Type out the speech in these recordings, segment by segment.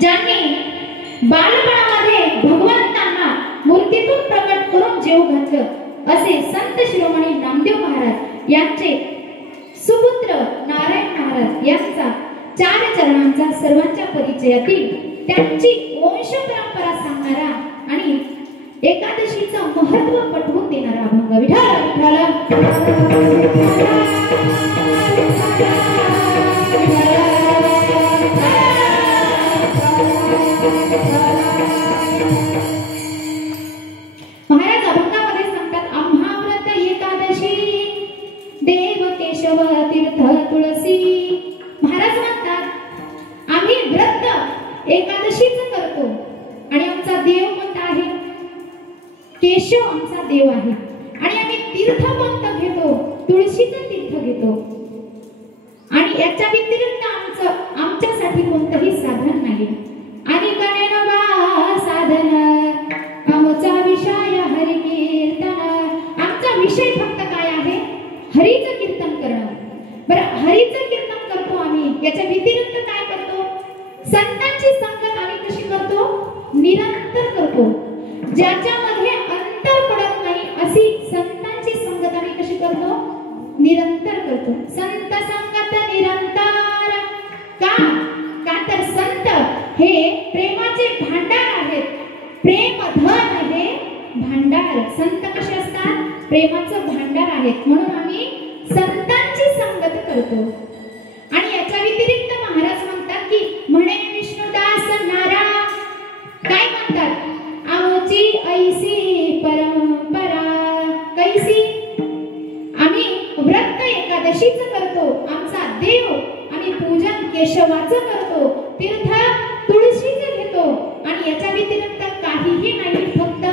ज्यांनी बालपणामध्ये भगवंतांना मूर्तीतून प्रकट करून जीव घातलं असे संत शिरोमणी नामदेव महाराज यांचे सुपुत्र नारायण महाराज यांचा 4 चरणांचा सर्वांच्या परिचयातील त्यांची वंश परंपरा सांगणारा आणि एकादशीचं महत्त्व पटवून देणारा अभंग विठ्ठल महाराज अभंगामध्ये सांगतात, आम्हा व्रत एकादशी देव केशव तीर्थ तुळसी. महाराज म्हणतात आम्ही व्रत एकादशीचं करतो आणि आमचा देव कोणता आहे? केशव आमचा देव आहे. आणि आम्ही तीर्थ कोणतं घेतो? तुळशीचं तीर्थ घेतो. आणि याच्या व्यतिरिक्त आमच्यासाठी कोणतंही साधन नाही. आणि गणेनवा साधन आमचा विषय हरी कीर्तन. आमचा विषय फक्त काय आहे? हरीचं कीर्तन करणं. बरं, हरीचं कीर्तन करतो आम्ही, याच्या व्यतिरिक्त काय करतो? संतांची संगत आम्ही कशी करतो? निरंतर करतो. ज्याच्यामध्ये अंतर पडत नाही अशी संतांची संगत आम्ही कशी करतो? निरंतर करतो. संत संगत निरंतर. का तर संत हे प्रेमाचे भांडार आहेत. प्रेम धन हे भांडार. संत कसे असतात? प्रेमाचं भांडार आहेत. म्हणून आम्ही संतांची संगत करतो. आणि याच्या व्यतिरिक्त महाराज म्हणतात की म्हणे विष्णुदास नारा काय म्हणतात? आमची ऐसी परंपरा कैसी. आम्ही व्रत एकादशीचं करतो. आमचा देव आम्ही पूजन केशवाचं करतो. तीर्थ तुळशीचं घेतो. आणि याच्या व्यतिरिक्त काहीही नाही, फक्त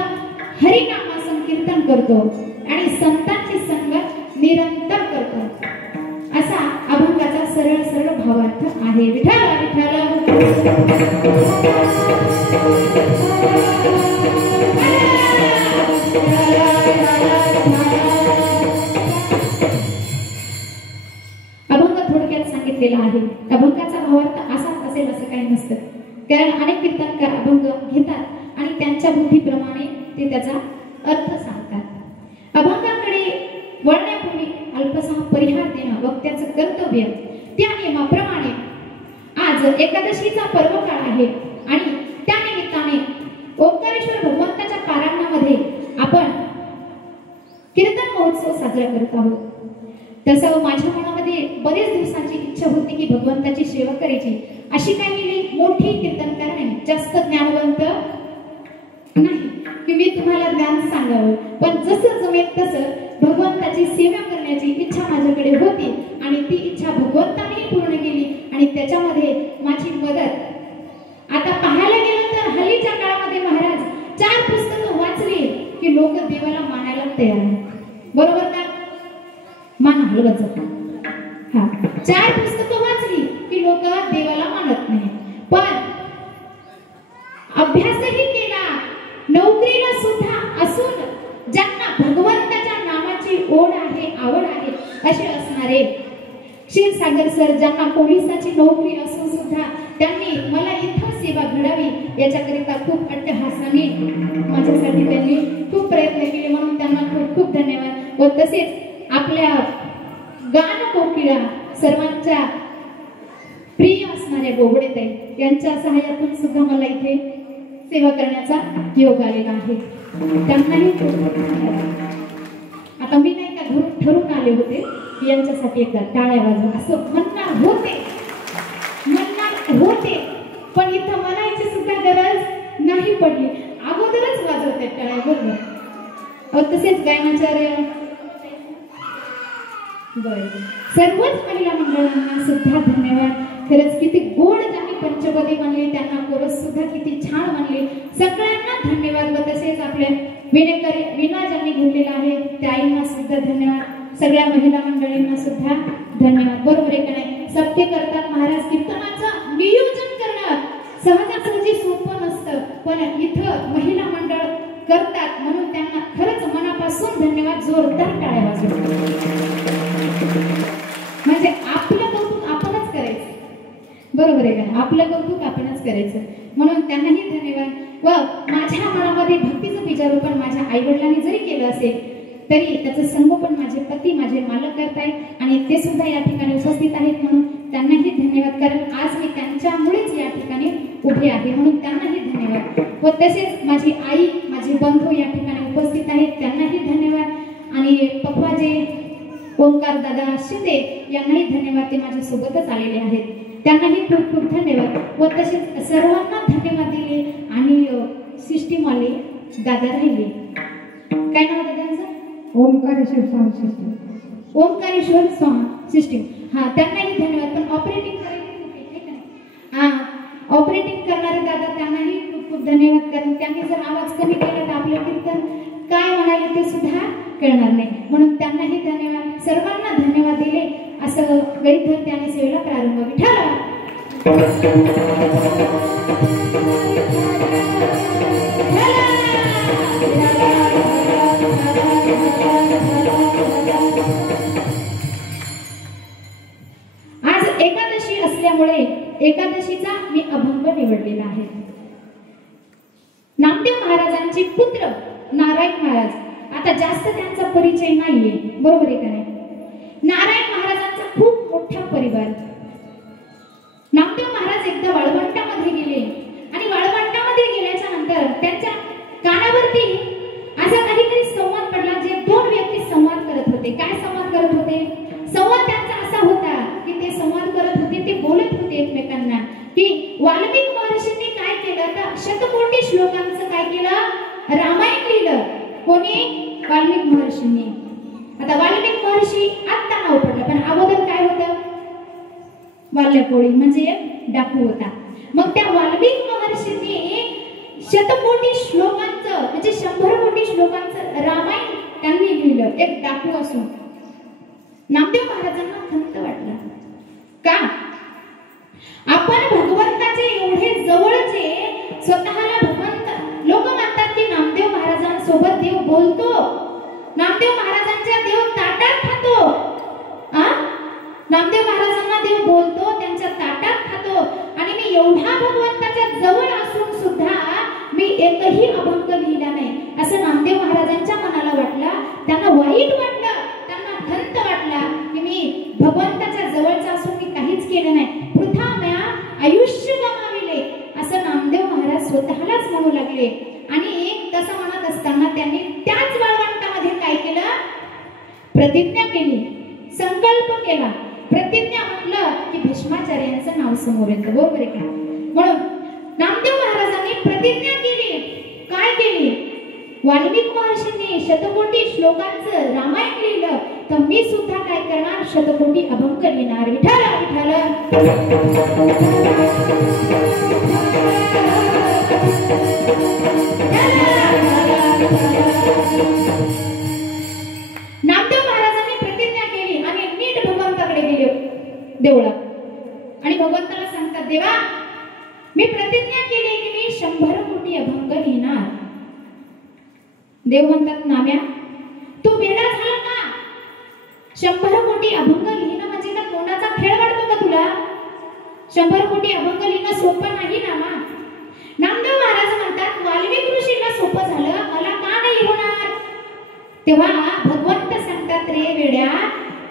हरिनाम संकीर्तन करतो आणि संतांची संगत निरंतर करतो. असा अभंगाचा सरळ सरळ भावार्थ आहे. विठ्ठल विठ्ठल. अभंग थोडक्यात सांगितलेला आहे. अभंगाचा भावार्थ असाच असेल असं काही नसतं. कारण अनेक कीर्तनकार अभंग घेतात आणि त्यांच्या बुद्धीप्रमाणे ते त्याचा अर्थ सांगतात. अभंगाकडे वळण्यापूर्वी अल्पसा परिहार देणं वक्त्याचं कर्तव्य. त्या नियमाप्रमाणे आज एकादशीचा पर्वकाळ आहे आणि त्या निमित्ताने ओंकारेश्वर भगवंताच्या पारायणामध्ये आपण कीर्तन महोत्सव साजरा करत आहोत. तसं माझ्या मनामध्ये बरेच दिवसांची इच्छा होती की भगवंताची सेवा करायची. अशी काही मोठी कीर्तनकार नाही, जास्त ज्ञानवंत नाही की मी तुम्हाला ज्ञान सांगावं, पण जसं जमेल तसं भगवंताची सेवा करण्याची इच्छा माझ्याकडे होती आणि ती इच्छा भगवंतानेही पूर्ण केली. आणि त्याच्यामध्ये माझी मदत आता पाहायला गेलं तर हल्लीच्या काळामध्ये महाराज 4 पुस्तकं वाचली की लोक देवाला मानायला तयार आहेत. बरोबर का? मान हलवत जातात. हा, 4 पुस्तकं वाचली की लोक देवाला मानत नाही. पण अभ्यासही केला, नोकरीला सुद्धा असून ज्यांना भगवंताच्या नामाची ओढ आहे, आवड आहे असे असणारे क्षीरसागर सर, ज्यांना पोलिसाची नोकरी असून सुद्धा त्यांनी मला इथं सेवा घडावी याच्याकरिता खूप अट्टहासाने माझ्यासाठी त्यांनी खूप प्रयत्न केले. म्हणून त्यांना खूप खूप धन्यवाद. व तसेच आपल्या गान कोकिळा सर्वांच्या प्रिय असणाऱ्या बोबडेताई यांच्या सहाय्यातून सुद्धा मला इथे सेवा करण्याचा योग आलेला आहे. त्यांनाही आता मी नाही का घरून ठरून आले होते की यांच्यासाठी एकदा टाळ्या वाजवा असं म्हणणार होते, पण इथं म्हणायची सुद्धा गरज नाही पडली. अगोदरच वाजवते टाळ्या. बरोबर. तसेच गायनाचार्य सर्वच महिला मंडळांना सुद्धा धन्यवाद. खरंच किती गोड त्यांनी पंचपदी म्हणली, त्यांना कोरस सुद्धा किती छान म्हणले. सगळ्यांना धन्यवाद. व तसेच आपल्या विना ज्यांनी घेतलेला आहे त्या आईंना सुद्धा धन्यवाद. सगळ्या महिला मंडळींना सुद्धा धन्यवाद. बरोबर आहे का नाही? सत्य करतात महाराज. कीर्तनाचं नियोजन करणं सहजासहजी सोपं नसतं, पण इथं महिला मंडळ करतात म्हणून त्यांना खरंच मनापासून धन्यवाद. जोरदार टाळ्या वाजवा. म्हणजे आपलं कौतुक आपणच करायचं. बरोबर. बरोबर आहे का? आपलं कौतुक आपणच करायचं. म्हणून त्यांनाही धन्यवाद. व माझ्या मनामध्ये भक्तीचं बीजारोपण माझ्या आई वडिलांनी जरी केलं असेल तरी त्याचं संगोपन माझे पती माझे मालक करतायत आणि ते सुद्धा या ठिकाणी उपस्थित आहेत. म्हणून त्यांनाही धन्यवाद. कारण आज मी त्यांच्यामुळेच या ठिकाणी उभे आहे. म्हणून त्यांनाही धन्यवाद. व तसेच माझी आई माझे बंधू या ठिकाणी उपस्थित आहेत, त्यांनाही धन्यवाद. आणि पप्पाजे ओंकार दादा शिंदे यांनाही धन्यवाद. ते माझ्या सोबतच आलेले आहेत, त्यांनाही खूप खूप धन्यवाद. व तसेच सर्वांना धन्यवाद दिले. आणि सिस्टीमवाले दादा राहिले, काय नाव दादांचं? Omkareshwar sound system. Omkareshwar sound system, हा त्यांनाही धन्यवाद. पण ऑपरेटिंग ऑपरेटिंग करणारे दादा त्यांनाही खूप खूप धन्यवाद. कारण त्यांनी जर आवाज कमी केला तर आपलं कीर्तन काय म्हणाले ते सुद्धा कळणार नाही. म्हणून त्यांनाही धन्यवाद. सर्वांना धन्यवाद दिले. असं गैधर त्याने सेवेला प्रारंभ. विठ्ठल आज एकादशी असल्यामुळे एकादशीचा मी अभंग निवडलेला आहे. नामदेव महाराजांचे पुत्र नारायण महाराज. आता जास्त त्यांचा परिचय नाहीये, बरोबर आहे का नाही? नारायण महाराजांचा खूप मोठा परिवार. नामदेव महाराज एकदा वाळवंटामध्ये गेले आणि वाळवंटामध्ये गेल्याच्या नंतर त्यांच्या कानावरती असा काहीतरी संवाद पडला, जे दोन व्यक्ती संवाद करत होते. काय संवाद करत होते? संवाद त्यांचा असा होता की ते संवाद करत होते, ते बोलत होते एकमेकांना की वाल्मिक महर्षींनी काय केलं तर शतकोटी श्लोकांचं काय केलं? रामायण लिहिलं. कोणी? वाल्मिक महर्षींनी. आता वाल्मिक महर्षी आत्ता नाव पडलं, पण अगोदर काय होतं? वाल्यकोळी म्हणजे एक डाकू होता. मग त्या वाल्मिक महर्षींनी शतकोटी श्लोकांचं म्हणजे 100 कोटी श्लोकांचं रामायण त्यांनी लिहिलं, एक डाकू असून. नामदेव महाराजांना खंत वाटला. का? आपण भगवंताचे एवढे जवळचे, स्वतःला भगवंत लोक म्हणतात की नामदेव महाराजांसोबत देव बोलतो, नामदेव महाराजांच्या देव ताटात खातो. नामदेव महाराजांना देव बोलतो, त्यांच्या ताटात खातो. आणि मी एवढा भगवंताच्या जवळ असून सुद्धा मी एकही अभंग लिहिला नाही, असं नामदेव महाराजांच्या मनाला वाटलं. त्यांना वाईट वाटलं, त्यांना खंत वाटला की मी भगवंताच्या जवळचा असून मी काहीच केलं नाही, वृथा म्या आयुष्य गमाविले, असं नामदेव महाराज स्वतःलाच म्हणू लागले. आणि तसं म्हणत असताना त्यांनी त्याच वाळवंटामध्ये काय केलं? प्रतिज्ञा केली, संकल्प केला. प्रतिज्ञा म्हटलं की भीष्माचार्यांचं नाव समोर येतं, बरोबर आहे का? म्हणून नामदेव महाराजांनी प्रतिज्ञा केली. काय केली? वाल्मिक महर्षींनी शतकोटी श्लोकांचं रामायण लिहिलं, तर मी सुद्धा काय करणार? शतकोटी अभंग लिहिणार. विठ्ठल विठ्ठल. नामदेव महाराजांनी प्रतिज्ञा केली आणि नीट भगवंताकडे गेले देवळात. आणि भगवंताला सांगतात, देवा मी प्रतिज्ञा केली की मी 100 कोटी अभंग लिहिणार. देव म्हणतात, नाम्या तू वेडा झाला का? 100 कोटी अभंग लिहिणं म्हणजे का तोंडाचा खेळ वाटतो का तुला? 100 कोटी अभंग लिहिणं सोपं नाही ना. नामदेव महाराज म्हणतात, वाल्मिक ऋषीला सोपं झालं, मला का नाही होणार? तेव्हा भगवंत सांगतात, रे वेड्या,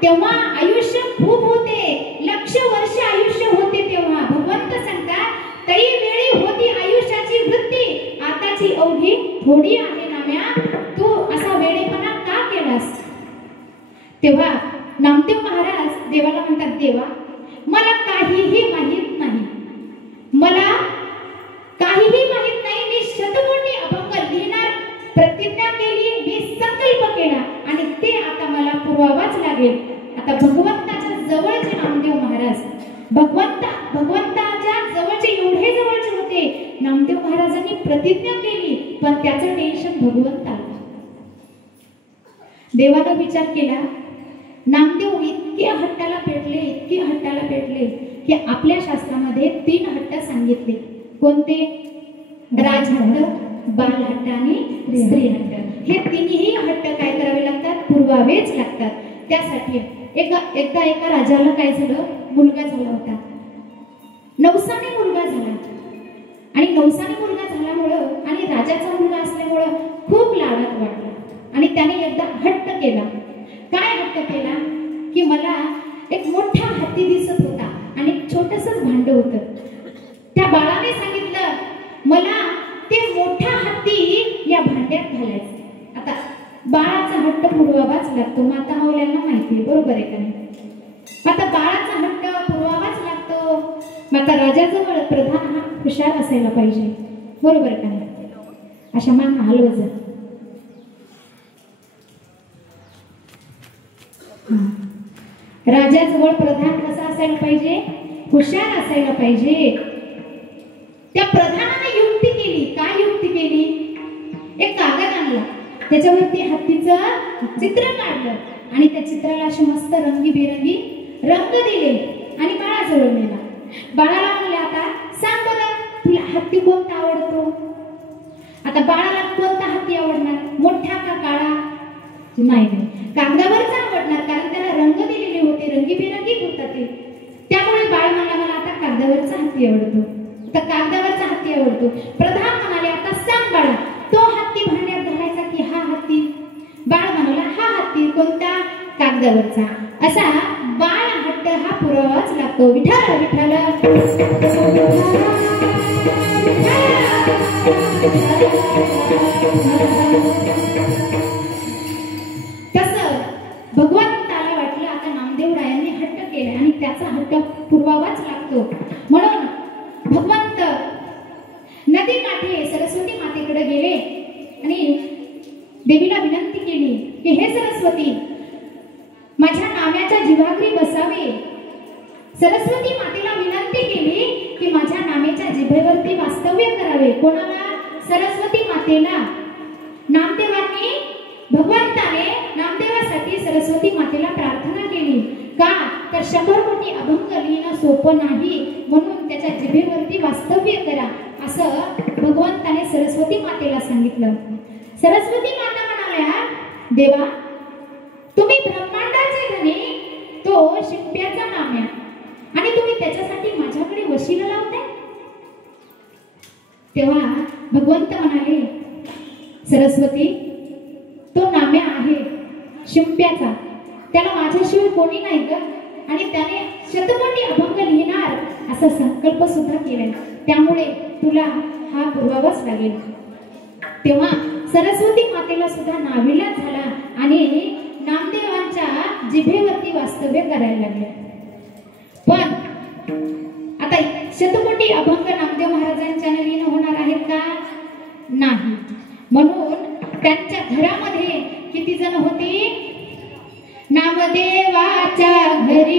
तेव्हा आयुष्य खूप होते, 1,00,000 वर्ष आयुष्य होते. तेव्हा भगवंत सांगतात, तरी वेळी होती आयुष्याची वृत्ती, आताची अवधी थोडी आहे. नाम्या तू असा वेडेपणा का केलास? तेव्हा नामदेव महाराज देवाला म्हणतात, देवा मला काहीही माहित नाही, मला काहीही माहित नाही. मी शतकोटी अभंग लिहिणार प्रतिज्ञा केली, मी संकल्प केला आणि ते आता मला पुरवावाच लागेल. आता भगवंताच्या जवळचे नामदेव महाराज, भगवंताच्या जवळचे एवढे जवळचे होते. नामदेव महाराजांनी प्रतिज्ञा केली, पण त्याचं टेन्शन भगवंताला. देवानं विचार केला, नामदेव इतके हट्टाला पेटले, इतके हट्टाला पेटले की आपल्या शास्त्रामध्ये 3 हट्ट सांगितले. कोणते? राजहट्ट, बालहट्ट आणि स्त्री हट्ट. हे तिन्ही हट्ट काय करावे लागतात? पुरवावेच लागतात. त्यासाठी एकदा एका राजाला काय झालं? मुलगा झाला होता. नवसाने मुलगा झाला आणि नवसाने मुलगा झाल्यामुळं आणि राजाचा मुलगा असल्यामुळं खूप लाडात वाटला आणि त्याने एकदा हट्ट केला. काय हट्ट केला की मला एक मोठा हत्ती दिसत होता आणि एक छोटंसंच भांड होतं. त्या बाळाने सांगितलं मला ते मोठा हत्ती या भांड्यात घालायचं. आता बाळाचा हट्ट पुरवावाच लागतो, माता माऊल्यांना माहिती आहे, बरोबर आहे का नाही? आता बाळाचा हट्ट पुरवावाच लागतो. माता राजाजवळ प्रधान हा हुशार असायला पाहिजे, बरोबर का नाही? अशा मान हलवत जा. राजाजवळ प्रधान कसा असायला पाहिजे? हुशार असायला पाहिजे. त्या प्रधानाने युक्ती केली. काय युक्ती केली? एक कागद आणला, त्याच्यावरती हत्तीचं चित्र काढलं आणि त्या चित्राला असे मस्त रंगीबेरंगी रंग दिले आणि बाळाजवळ नेला. बाळाला म्हणले आता सांग बरं तुला हत्ती कोणता आवडतो? आता बाळाला कोणता हत्ती आवडणार? मोठा का काळा? नाही, कागदावरचा आवडणार, कारण त्याला रंग दिलेले होते, रंगीबेरंगी होता ते. त्यामुळे बाळ म्हणाला मला आता कागदावरचा हत्ती आवडतो, आता कागदावरचा हत्ती आवडतो. प्रधान म्हणाले आता सांग बाळा तो हत्ती भांड्यात घालायचा की हा हत्ती? बाळ म्हणाला हा हत्ती. कोणता? कागदावरचा. असा बाळ हट्ट हा पुरावाच लागतो. विठ्ठल विठ्ठल तसं भगवंताला वाटलं आता नामदेवरायांनी हट्ट केला आणि त्याचा हट्ट पुरवावाच लागतो. म्हणून भगवंत नदी काठी सरस्वती मातेकडे गेले आणि देवीला विनंती केली की हे सरस्वती माझ्या नाम्याच्या जिव्हाग्री बसावे. सरस्वती मातेला विनंती केली की माझ्या नामेच्या जिभेवरती वास्तव्य करावे. कोणाला? सरस्वती मातेला. नामदेवांनी भगवंताने नामदेवासाठी सरस्वती मातेला प्रार्थना केली. का? तर 100 कोटी अभंग लिहिणं सोपं नाही, म्हणून त्याच्या जिभेवरती वास्तव्य करा असं भगवंताने सरस्वती मातेला सांगितलं. सरस्वती माता म्हणाल्या देवा तुम्ही ब्रह्मांडाचे धनी, तो शिंप्याचा नाम्या, आणि तुम्ही त्याच्यासाठी माझ्याकडे वशिला लावताय. तेव्हा भगवंत म्हणाले सरस्वती तो नाम्या आहे शिंप्याचा, त्याला माझ्याशिवाय कोणी नाही ग, आणि त्याने शतकोटी अभंग लिहिणार असा संकल्प सुद्धा केलाय, त्यामुळे तुला हा पुरवावाच लागेल. तेव्हा सरस्वती मातेला सुद्धा नाविलाज झाला आणि नामदेवांच्या जिभेवरती वास्तव्य करायला लागले. पण आता शतकोटी अभंग नामदेव महाराजांच्या लिहिणं होणार आहेत का? नाही. म्हणून त्यांच्या घरामध्ये किती जण होती? नामदेवाच्या घरी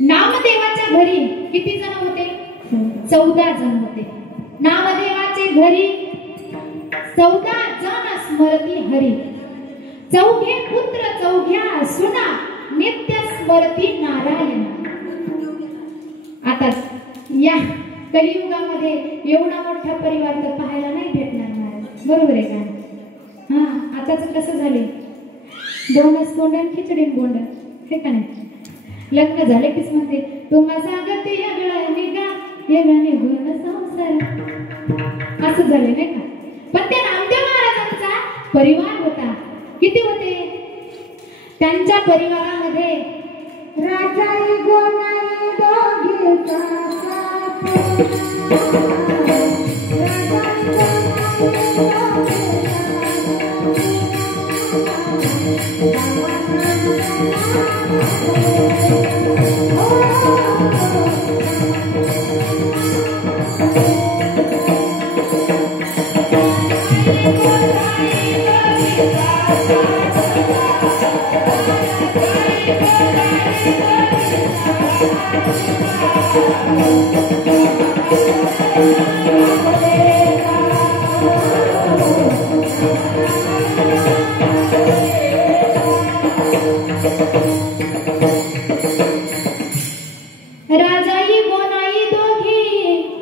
नामदेवाच्या घरी किती जण होते? 14 जण होते. नामदेवाचे घरी 14 जण स्मरती हरी. चौघे पुत्र चौघ्या सुना नित्य स्मरती नारायण. आता या कलियुगामध्ये एवढा मोठा परिवार तर पाहायला नाही भेटणार महाराज, बरोबर आहे का? हा, आताच कसं झाले, दोनच तोंड खिचडी बोंड, हे का नाही? लग्न झाले कीच म्हणते तुम्हा सांगते यगळं निघा यगळं निघून संसार, असं झाले नाही का? पण त्या नामदेव महाराजांचा परिवार होता. किती होते? त्यांच्या परिवारामध्ये राजाई गोनाई दोघीचा राजाई गोनाई दोघी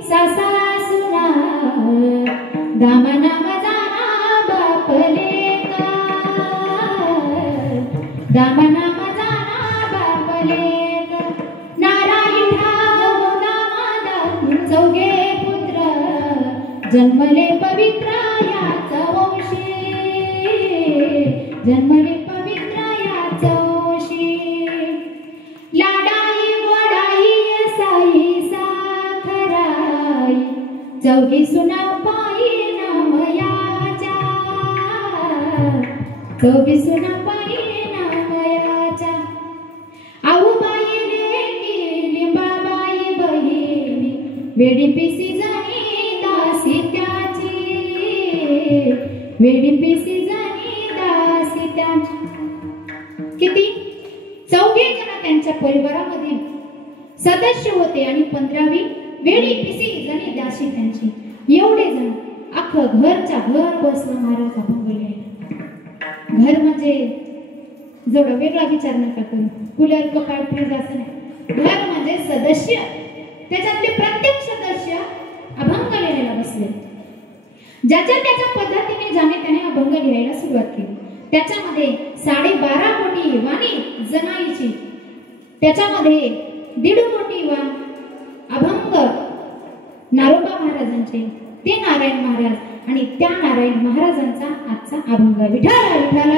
सासा सुना दामना मजाना बापले का, दामना मजाना बापले का. नारायण नामादा चौघे पुत्र जन्मले पवित्र याचा वंशी, जन्मले पवित्र याचा वंशी. लाडाई गोडाई साई साखराई चौघी सुना पायी नामयाच्या, चौघी सुना पायी नामयाच्या. आऊबाई लेकी लिंबाबाई बहिणी वेडी पिसी जाणी दासी त्याची, वेडी पिसी जाणी दासी त्याची. किती? चौघे जण त्यांच्या परिवारामध्ये सदस्य होते आणि 15वी वेडी पिसी जणी दासी त्यांची. एवढे जण अख्खं घरच्या घर बसलं महाराज अभंग लिहायला. घर म्हणजे जवळ वेगळा विचार नका करू, कूलर कपाट फ्रीज असं नाही. घर म्हणजे सदस्य, त्याच्यातले प्रत्येक सदस्य अभंग लिहायला बसले. ज्याच्या त्याच्या पद्धतीने ज्याने त्याने अभंग लिहायला सुरुवात केली. त्याच्यामध्ये 12.5 कोटी वाणी जनाईची, त्याच्यामध्ये 1.5 कोटी वाण अभंग नारोबा महाराजांचे, ते नारायण महाराज आणि त्या नारायण महाराजांचा आजचा अभंग. विठ्ठल विठ्ठल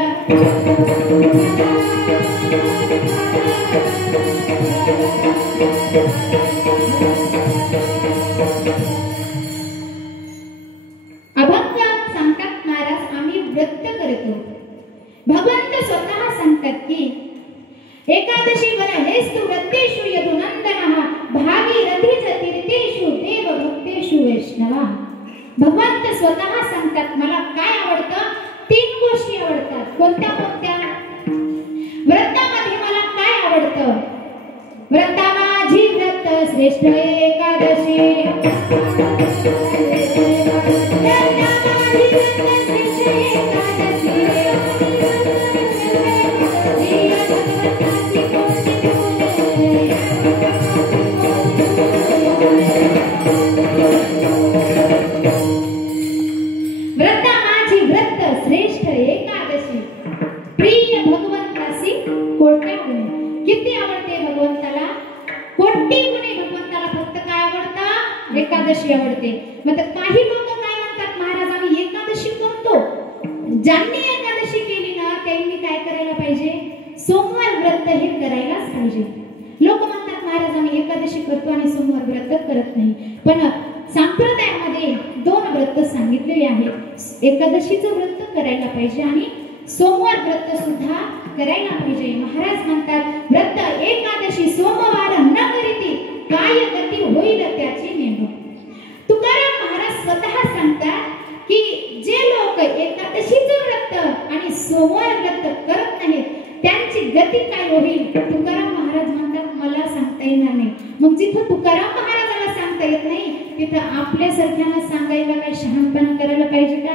अभंग सांगतात महाराज आम्ही व्रत करतो. भगवंत स्वतः सांगतात की एकादशी वर हेस्तु व्रतेषु यदुनंदनः भागीरथीच तीर्थेषु देव भक्तेषु वैष्णवा. भगवंत स्वतः सांगतात मला काय आवडतं, 3 गोष्टी आवडतात. कोणत्या कोणत्या? व्रतामध्ये मला काय आवडतं? व्रता माझी व्रत श्रेष्ठ एकादशी, व्रता माझी व्रत श्रेष्ठ एकादशी. व्रता माझी व्रत श्रेष्ठ एकादशी, प्रिय भगवंतासी कोट्या गुणे. किती आवडते भगवंताला? कोटी गुणे भगवंताला फक्त काय आवडतं? एकादशी आवडते. मग काही लोक काय म्हणतात महाराज आम्ही एकादशी करतो. ज्यांनी एकादशी केली ना त्यांनी काय करायला पाहिजे? सोमवार व्रत हे करायलाच पाहिजे. लोक म्हणतात महाराज आम्ही एकादशी करतो आणि सोमवार व्रत करत नाही. पण संप्रदायामध्ये 2 व्रत सांगितलेले आहेत. एकादशीचं व्रत करायला पाहिजे आणि सोमवार व्रत सुद्धा करायला पाहिजे. महाराज म्हणतात व्रत एकादशी सोमवार न करीती काय गती होईल त्याची नेम. तुकाराम महाराज स्वतः सांगतात की जे लोक एकादशीचं व्रत आणि सोमवार व्रत करत नाहीत त्यांची गती काय होईल. तुकाराम महाराज म्हणतात मला सांगता येणार नाही. मग जिथं तुकाराम महाराजाला सांगता येत नाही तिथं आपल्यासारख्यांना सांगायला काय शहाणपणा करायला पाहिजे का?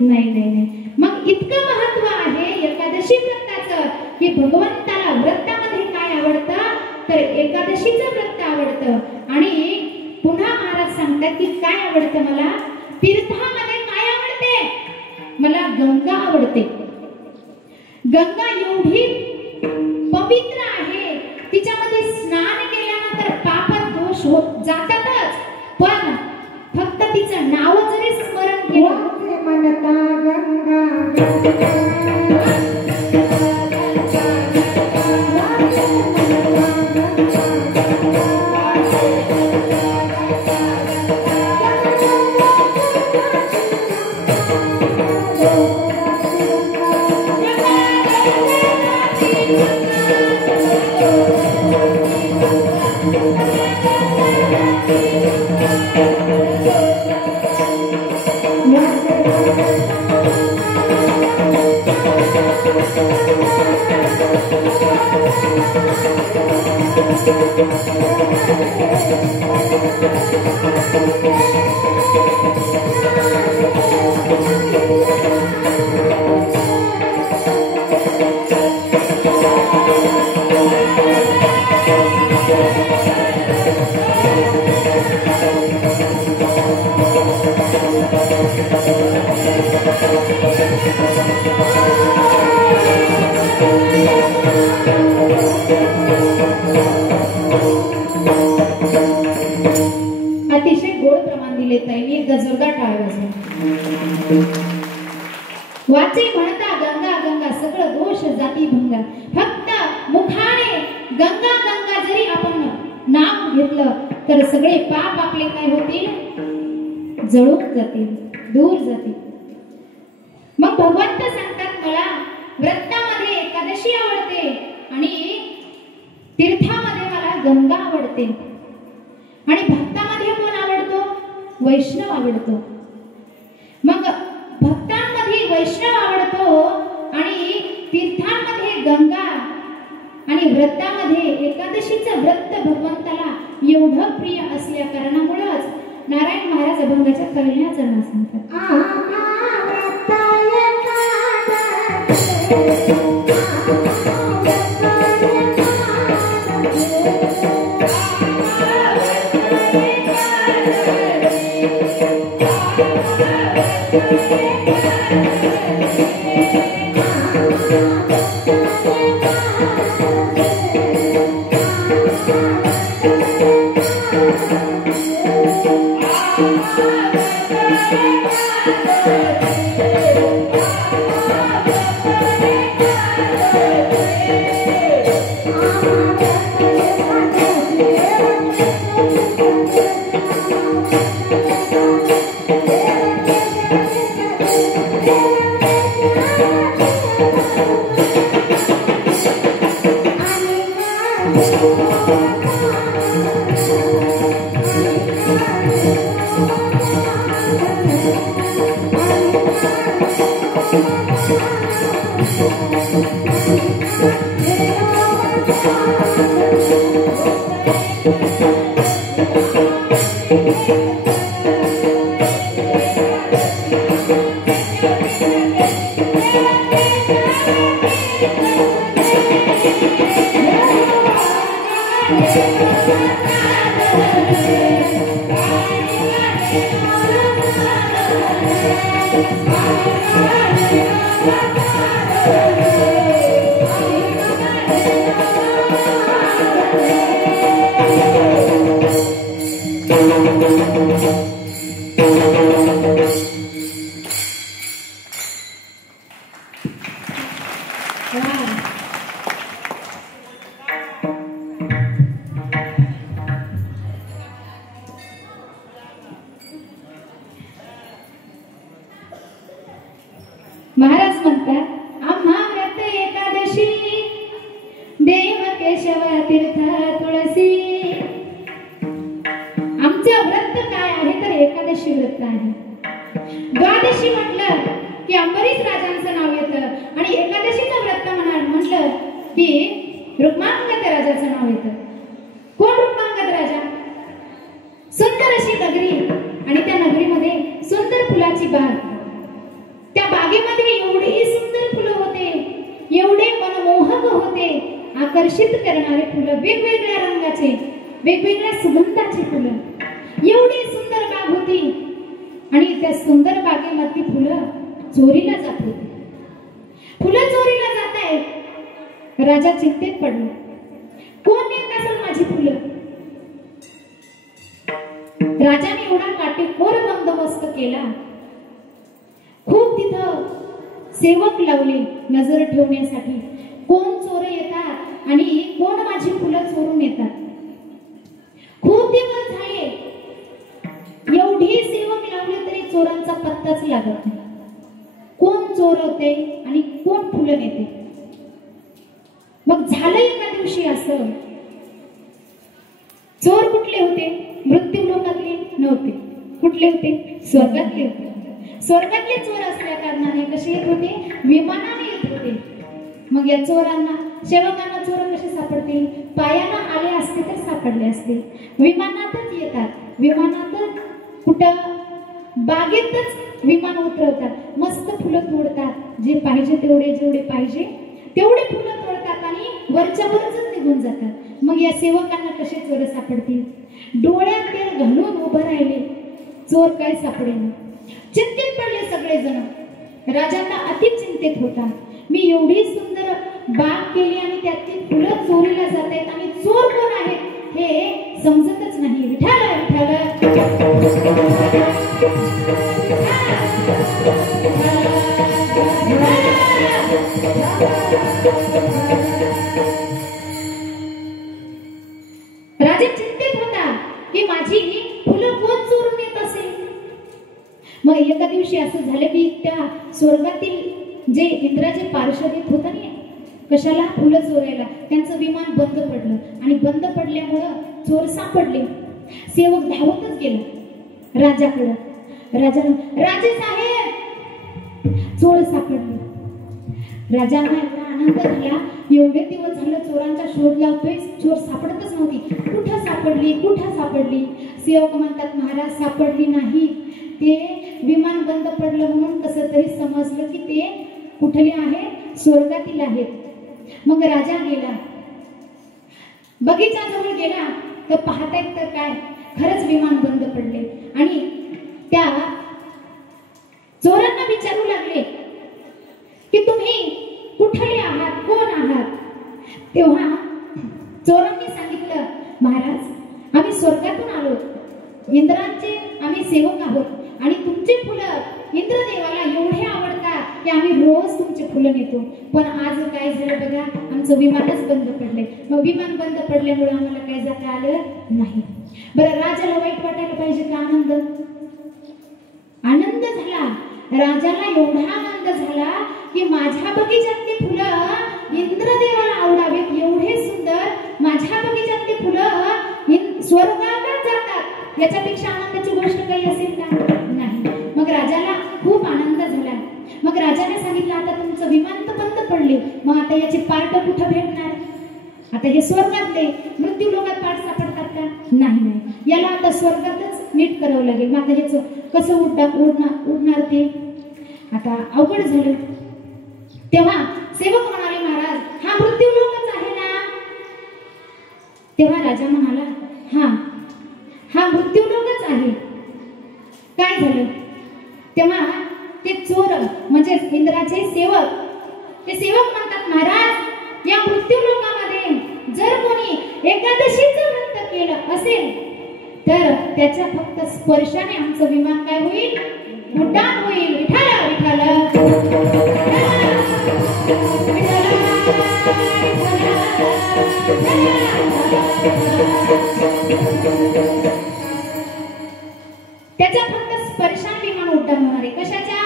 नाही नाही नाही. मग इतकं महत्व आहे एखाद्या एकादशी व्रताचं की भगवंताला व्रतामध्ये काय आवडतं तर एकादशीचं व्रत आवडतं आणि पुन्हा महाराज सांगतात की काय आवडतं मला तीर्थामध्ये काय आवडते मला गंगा आवडते गंगा एवढी पवित्र आहे तिच्यामध्ये स्नान केल्यानंतर पाप दोष होत जातातच पण फक्त तिचं नाव जरी स्मरण केलं म्हणता गंगा अतिशय गोड प्रमाण दिले ताईने एकदा जोरदार टाळ्या वाजवा वाचे म्हणता गंगा गंगा सगळं दोष जाती भंगा फक्त मुखाने गंगा गंगा जरी आपण नाम घेतलं तर सगळे पाप आपले काय होतील जळून जातील दूर जातील मग भगवंत सांगतात मला व्रतामध्ये एकादशी आवडते आणि तीर्थामध्ये मला गंगा आवडते आणि भक्तामध्ये कोण आवडतो वैष्णव आवडतो मग भक्तांमध्ये वैष्णव आवडतो आणि तीर्थांमध्ये गंगा आणि व्रतामध्ये एकादशीचं व्रत भगवंताला एवढं प्रिय असल्या कारणामुळेच नारायण महाराज अभंगाच्या पहिल्या चरणात सांगतात महाराज म्हणतात आम्हा व्रत एकादशी देव केशव तीर्थ तुळसी आमचं व्रत काय आहे तर एकादशी व्रत आहे द्वादशी म्हटलं की अंबरीश राजांचं नाव येतं आणि एकादशीचं व्रत म्हटलं की रुक्मांगद राजाचं नाव येतं कोण रुक्मांगद राजा सुंदर अशी नगरी आणि त्या नगरीमध्ये सुंदर फुलाची बाग त्या बागेमध्ये एवढी सुंदर फुलं होते आकर्षित करणारे फुलं, वेगवेगळ्या रंगाचे, वेगवेगळ्या सुगंधाची फुलं, एवढी सुंदर बाग होती. आणि त्या सुंदर बागेमधली फुलं चोरीला जात होती. फुलं चोरीला जात आहेत. राजा चिंतेत पडला. कोण नेत असेल माझी फुलं? राजाने एवढा काटेकोर बंदोबस्त केला. खूप तिथं सेवक लावले नजर ठेवण्यासाठी. कोण चोर येतात आणि कोण माझी फुलं चोरून येतात. खूप दिवस झाले, एवढी सेवक लावले तरी चोरांचा पत्ताच लागत नाही. कोण चोरवते आणि कोण फुलं नेते. मग झालं एका दिवशी असं. चोर कुठले होते? मृत्यू लोकातले नव्हते. कुठले होते? स्वर्गातले होते. स्वर्गातले चोर असल्या कारणाने कसे येत होते? विमानाने येत होते. मग या चोरांना, सेवकांना चोर कसे सापडतील? पायानं आले असते तर सापडले असते. विमानातच येतात. विमानातच कुठं? बागेतच विमान उतरवतात. मस्त फुलं तोडतात. जे पाहिजे तेवढे, जेवढे पाहिजे तेवढे फुलं तोडतात आणि वरच्या वरच निघून जातात. मग या सेवकांना कसे चोर सापडतील? डोळ्यात तेल घालून उभं राहिले. चोर काय सापडेल. चिंतेत पडले सगळेजण. राजाला अति चिंतेत होता. मी एवढी सुंदर बाग केली आणि त्यातली फुलं चोरीला जात आहेत आणि चोर कोण आहेत हे समजतच नाही. विठाल विठाल. राजा चिंतेत होता की माझी फुलं कोण चोरून येत असेल. मग एका दिवशी असं झालं की त्या स्वर्गातील जे इंद्राचे पार्षद येत होता ना, कशाला? फुलं चोरायला. त्यांचं विमान बंद पडलं आणि बंद पडल्यामुळं चोर सापडले. सेवक धावतच गेला राजाकडं. राजानं, राजे साहेब, चोर सापडले. राजांना एवढा आनंद झाला. एवढे दिवस झालं चोरांचा शोध लावतोय, चोर सापडतच नव्हती. कुठं सापडली, कुठं सापडली? सेवक म्हणतात, महाराज सापडली नाही. ते विमान बंद पडलं म्हणून कसं तरी समजलं की ते कुठले आहे? स्वर्गातील आहेत. मग राजा गेला, बगीचाजवळ गेला तर पाहतायत तर काय, खरंच विमान बंद पडले. आणि त्या चोरांना विचारू लागले की तुम्ही कुठले आहात, कोण आहात? तेव्हा चोरांनी सांगितलं, महाराज आम्ही स्वर्गातून आलो, इंद्रांचे आम्ही सेवक आहोत आणि तुमची फुलं इंद्रदेवाला एवढे आवडतात की आम्ही रोज तुमचे फुलं नेतो. पण आज काय झालं बघा, आमचं विमानच बंद पडले. मग विमान बंद पडल्यामुळे आम्हाला काय जाता आलं नाही. बरं, राजाला वाईट वाटायला पाहिजे का आनंद? आनंद झाला. राजाला एवढा आनंद झाला की माझ्या बगीचातली फुलं इंद्रदेवाला आवडावेत, एवढे सुंदर माझ्या बगीचातली फुलं स्वर्गाला जातात, याच्यापेक्षा आनंदाची गोष्ट काही असेल का? नाही. मग राजाला खूप आनंद झाला. मग राजाने सांगितलं, आता तुमचं विमान तर बंद पडले, मग आता याचे पार्ट कुठं भेटणार? आता हे स्वर्गातले, मृत्यू लोकात पार्ट सापडतात का? नाही नाही, याला आता स्वर्गातच नीट करावं लागेल. मग आता याचं कसं उडणार ते? आता अवघड झालं. तेव्हा सेवक म्हणाले, महाराज हा मृत्यू लोकच आहे ना? तेव्हा राजा म्हणाला, हा मृत्यू लोकच आहे. काय झालं? तेव्हा ते चोर म्हणजे इंद्राचे सेवक, ते सेवक म्हणतात, महाराज या मृत्यू लोकामध्ये जर कोणी एकादशीचं व्रत केलं असेल तर त्याच्या फक्त स्पर्शाने आमचं विमान काय होईल? उड्डाण होईल. विठाला विठाला. त्याच्या फक्त स्पर्शाने विमान उड्डाण होणार आहे. कशाच्या?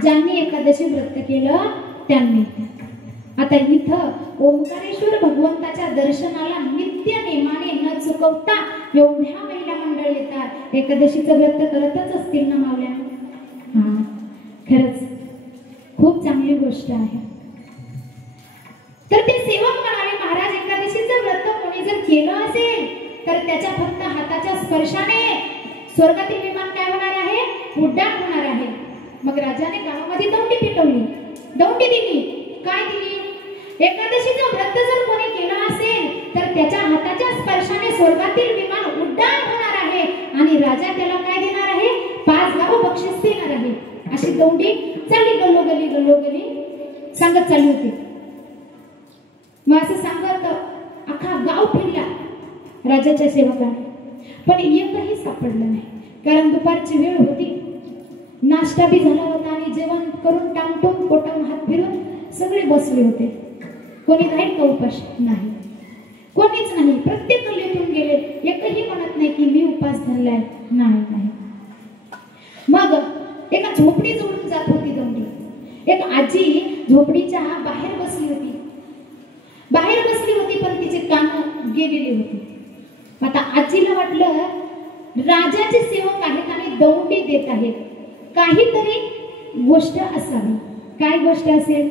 ज्यांनी एकादशी व्रत केलं त्यांनी. आता इथं ओंकारेश्वर भगवंताच्या दर्शनाला नित्य नेमाने न चुकवता एवढ्या महिला मंडळ येतात. एकादशीचं व्रत करतच असतील ना मावल्या? खरंच खूप चांगली गोष्ट आहे. तर ते सेवक म्हणाले, महाराज एकादशीचं व्रत कोणी जर केलं असेल तर त्याच्या फक्त हाताच्या स्पर्शाने स्वर्गातील विमान काय होणार आहे? उड्डाण होणार आहे. मग राजाने गावामध्ये दौंडी पेटवली, दौंडी दिली. काय दिली? एकादशीचं व्रत जर कोणी केलं असेल तर त्याच्या हाताच्या स्पर्शाने स्वर्गातील विमान उड्डाण होणार आहे आणि राजा त्याला काय देणार आहे? 5 गाव बक्षीस देणार आहे. अशी दौंडी चालली गल्लोगली सांगत चालली होती. मग असं सांगत अख्खा गाव फिरला राजाच्या सेवकाने, पण एकही सापडलं नाही. कारण दुपारची वेळ होती, नाश्ता बी झाला होता आणि जेवण करून टांगटून पोटावर हात फिरून सगळे बसले होते. कोणी राहील का उपास? नाही, कोणीच नाही. प्रत्येक गल्लीतून गेले, एकही म्हणत नाही की मी उपास धरलाय. नाही. मग एका झोपडी जोडून जात होती दौंडी. एक आजी झोपडीच्या बाहेर बसली होती. पण तिचे कान गेलेली होती. आता आजीला वाटलं राजाचे सेवक आहेत आणि दौंडी देत आहेत, काहीतरी गोष्ट असावी. काय गोष्ट असेल?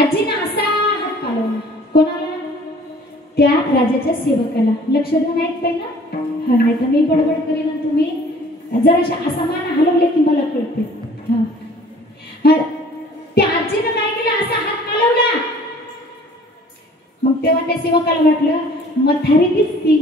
आजीने असा हात पालवला. कोणाला? त्या राजाच्या सेवकाला. लक्ष देऊन ऐकताय ना? हा, नाही तर मी बडबड करीन आणि तुम्ही जराशा असा मान हलवले की मला कळते. त्या आजीनं काय केलं? असा हात पालवला. मग तेव्हा त्या सेवकाला वाटलं मथारी दिसती.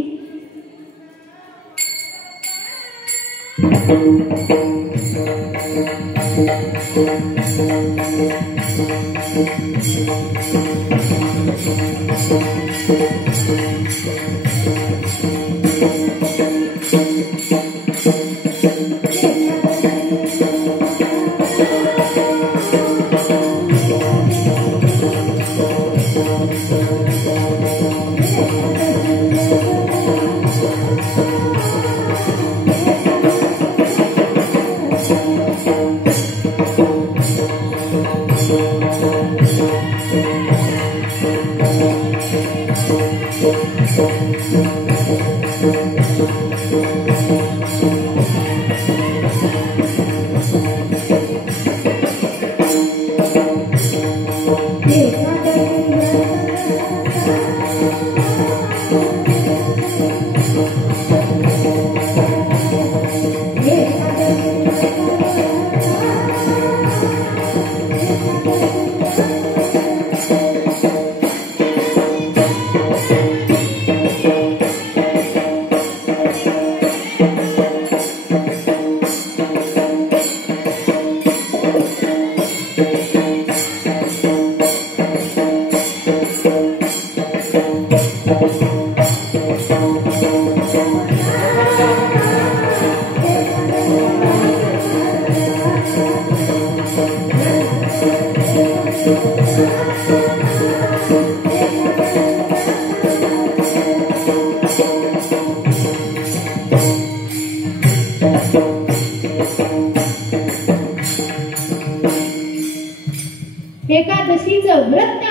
एकादशीचं व्रत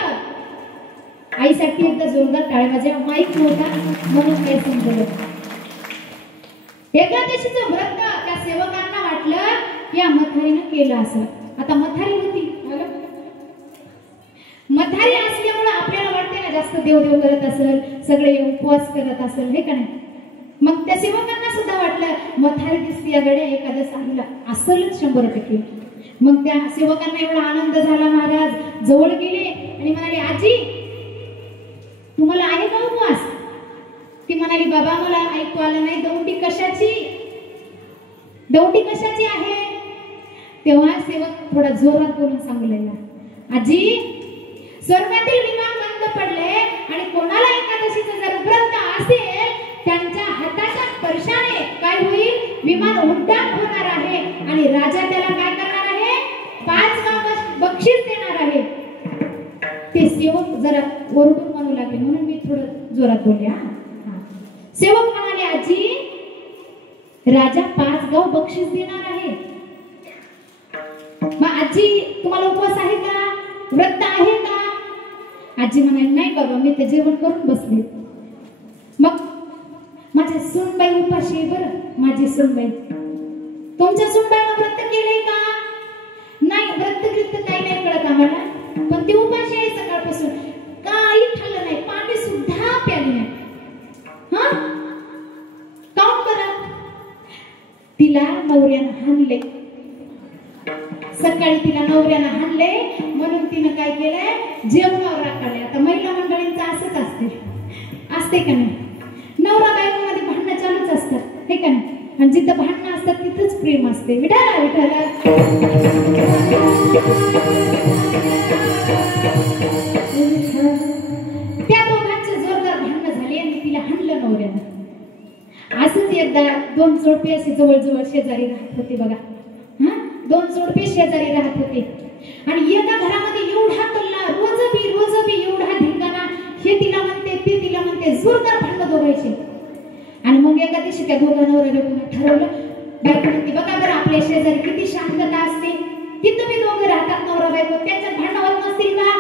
आईसाठी एकदा जोरदार टाळ्या वाजवा. माईक नव्हता म्हणून काय समजलं. एकादशीचं व्रत त्या सेवकांना वाटलं या मथारीनं केलं असं. आता मथारी होती, मथारी असल्यामुळे आपल्याला वाटते ना जास्त देवदेव करत असेल, सगळे उपवास करत असेल, हे का नाही? मग त्या सेवकांना सुद्धा वाटलं मथारी दिसती या गड्या एकादश आलेला असेलच 100%. मग त्या सेवकांना एवढा आनंद झाला. महाराज जवळ गेले आणि म्हणाले आजी तुम्हाला आहे का उपवास? ती म्हणाली बाबा मला ऐकू आलं नाही. दौंडी कशाची आहे? तेव्हा सेवक थोडा जोरात बोलून सांगलेला आजी स्वर्गातील विमान बंद पडले आणि कोणाला एकादशीचं जर व्रत असेल त्यांच्या हाताच्या स्पर्शाने काय होईल? विमान उड्डाण होणार आहे आणि राजा त्याला काय करणार आहे? 5 गाव बक्षीस देणार आहे. ते सेवक जरा ओरडून म्हणू लागले म्हणून मी थोडं जोरात बोलले. सेवक म्हणाले आजी राजा 5 गाव बक्षीस देणार आहे. मग आजी तुम्हाला उपवास आहे का? व्रत आहे का? आजी म्हणाली नाही बाबा मी ते जेवण करून बसले. मग माझी सूनबाई उपाशी आहे. बरं माझी सूनबाई, तुमच्या सूनबाईनं व्रत केलंय का? नाही व्रत काही नाही कळत आम्हाला, पण ती उपाशी आहे सकाळपासून. काही खाल्लं नाही, पाणी सुद्धा प्याले नाही. हा काऊन बरं? तिला नवऱ्यानं हाणले. सकाळी तिला नवऱ्यानं हाणले म्हणून तिनं काय केलंय? जेवणावर राखाडले. असते का नाही? नवरा बायकोमध्ये भांडणं चालूच असतात, हे का नाही? आणि जिथं भांडणं असतात तिथंच प्रेम असते. विठाला विठाला त्या दोघांचे जोरदार भांडणं झाली आणि तिला हाणलं नवऱ्यानं. असंच एकदा दोन जोडपे असे जवळजवळ शेजारी राहत होते बघा. हा, दोन जोडपे शेजारी राहत होते आणि एका घरामध्ये एवढा कल्ला, रोज बी एवढा धिंगाणा, हे तिला म्हणते ते तिला म्हणते, जोरदार भांडणं दोघांची. आणि मग एका दिवशी त्या दोघा नवऱ्याने ठरवलं, बायको म्हणते बघा बरं आपल्या शेजारी किती शांतता असते, तिथं मी दोघं राहतात नवरा बायको, त्यांच्यात भांडणं होत नसतील का?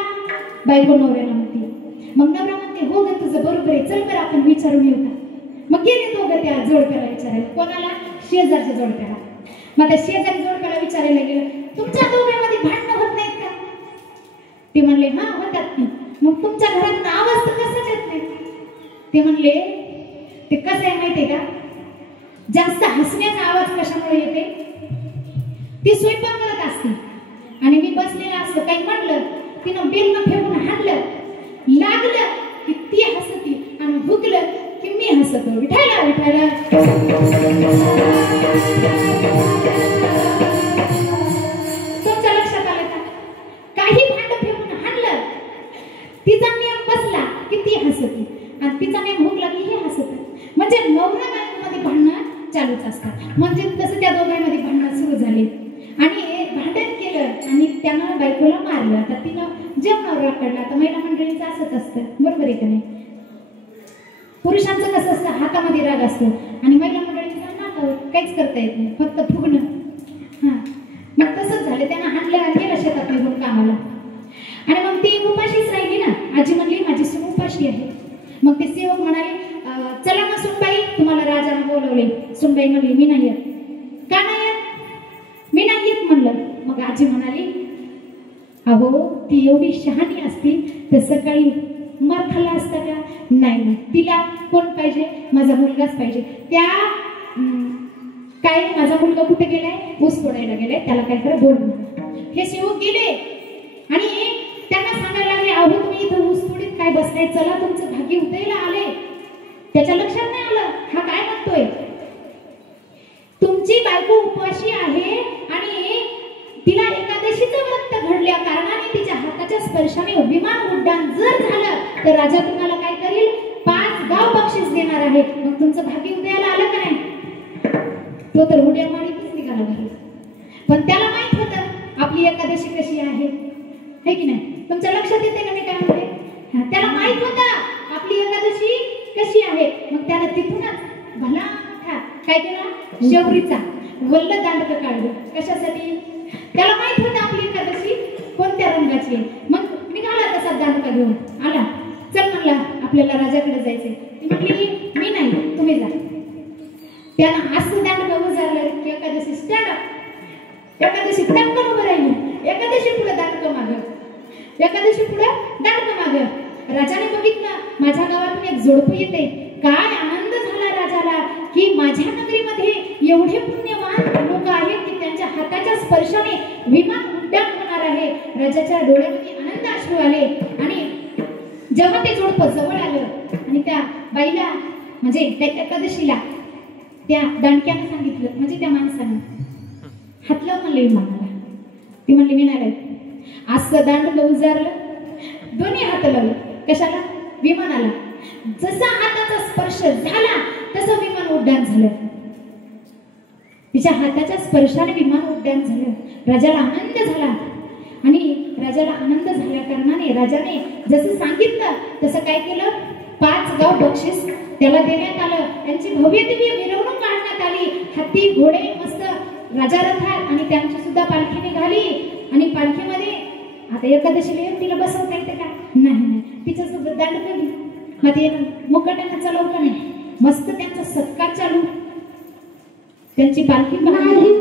बायको नवऱ्याला म्हणते. मग नवरा म्हणते हो ग तुझं बरोबर आहे, चल बरं आपण विचारून येऊ का? मग गेले दोघं त्या जोडप्याला विचारायला. कोणाला? शेजारच्या जोडप्याला. मग त्या शेजारी जोडप्याला विचारायला गेलं, तुमच्या दोघांमध्ये भांडणं होत नाहीत का? ते म्हणले हा होतात. मग तुमच्या घरात आवाज तर कसाच येत नाही? ते म्हणले ते कसं आहे माहितीये का, जास्त हसण्याचा आवाज कशामुळे येते? ती स्वयंपाक करत असते आणि मी बसलेला असतो, काही म्हणलं तिनं बेलनं फेकून हाणलं, लागलं की ती हसती आणि भुकलं की मी हसतो. विठायला विठायला तुमच्या लक्षात आलं का? काही भांड फेकून हाणलं, तिचा नेम बसला की ती हसती आणि तिचा नेम भुकला की हे हसत. म्हणजे नवरा बायकोमध्ये भांडणं चालूच असतात. म्हणजे तसं त्या दोघांमध्ये भांडणं सुरू झाली आणि भांडण केलं आणि त्यानं बायकोला मारलं. आता तिनं जेवणावर राखडलं. आता महिला मंडळीचं असंच असतं, बरोबर आहे का नाही? पुरुषांचं कसं असतं, हातामध्ये राग असतो आणि महिला मंडळीचं नाकावर काहीच करता येत नाही, फक्त फुगणं. हा, मग तसंच झालं, त्यांना हाणलं आणि गेलं शेतात निघून कामाला. आणि मग ती उपाशीच राहिली ना. आजी म्हणली माझी सून उपाशी आहे. मग ते सेवक म्हणाले चला ना सुनबाई, तुम्हाला राजाने बोलवले. सुनबाई म्हणली मी नाही येत. का नाही येत? मी नाही येत म्हणलं. मग आजी म्हणाली अहो ती एवढी शहाणी असती तर सकाळी मर खाल्ला असता का? नाही, तिला कोण पाहिजे? माझा मुलगाच पाहिजे. त्या काय माझा मुलगा कुठे गेलाय? ऊस तोडायला गेलाय, त्याला काय करा बोलू. हे सेवक गेले आणि त्यांना सांगायला लागले अहो तुम्ही इथं ऊस तोडीत काय बसलाय, चला तुमचं भाग्य उदयाला आले. त्याच्या लक्षात नाही आलं हा काय म्हणतोय. तुमची बायको उपवाशी आहे आणि तिला एकादशीचं व्रत घडल्या कारणाने तिच्या हाताच्या स्पर्शाने विमान उड्डाण जर झालं तर राजा तुम्हाला काय करेल? 5 गाव बक्षीस देणार आहे. मग तुमचं भाग्य उदयाला आलं का नाही? तो तर उड्या मारीतच निघाला घरी. पण त्याला माहित होतं आपली एकादशी कशी आहे, है की नाही? तुमच्या लक्षात येते का मी काय म्हणते? त्याला माहित होतं आपली एकादशी कशी आहे. मग त्यानं तिथूनच भला मोठा काय केला? शौरीचा वल्ल दांडकं काढलं. कशासाठी? त्याला माहित होतं आपली एकादशी कोणत्या रंगाची आहे. मग निघाला तसा दांडका घेऊन आला. चल म्हणला आपल्याला राजाकडे जायचंय. ती म्हटली मी नाही, तुम्ही जा. त्यानं असं दांडकं उजारलं की एकादशी स्टँड अप. एकादशी टक्कन उभं राहिली. एकादशी पुढे दांडकं मागं, एकादशी पुढे दांडकं मागं. राजाने बघितलं माझ्या गावातून एक जोडपं येते. काय आनंद झाला राजाला की माझ्या नगरीमध्ये एवढे पुण्यवान लोक आहेत की त्यांच्या हाताच्या स्पर्शाने विमान उड्डाण होणार आहे. राजाच्या डोळ्यामध्ये आनंद अश्रू आले. आणि जेव्हा ते जोडपं जवळ आलं आणि त्या बाईला म्हणजे त्या एकादशीला त्या दांडक्याने सांगितलं, म्हणजे त्या माणसानं हातलं म्हणले विमानाला. ती म्हणली मी नाही. असं दांडकं उजारलं, दोन्ही हात लावले. कशाला? विमानाला. जसा हाताचा स्पर्श झाला तसं विमान उड्डाण झालं. तिच्या हाताच्या स्पर्शाने विमान उड्डाण झालं. राजाला आनंद झाला आणि राजाला आनंद झाल्या कारणाने राजाने जसं सांगितलं तसं काय केलं? 5 गाव बक्षीस त्याला देण्यात आलं. त्यांची भव्य दिव्य मिरवणूक काढण्यात आली. हत्ती घोडे मस्त राजा रथात आणि त्यांची सुद्धा पालखी निघाली. आणि पालखीमध्ये आता एकादशीला येऊन तिला बसवता येते का? नाही. तिच्यासोबत दांडकं घे. मग ते मुकाट्यानं चालवलं नाही. मस्त त्यांचा सत्कार चालू. त्यांची पालखी नाही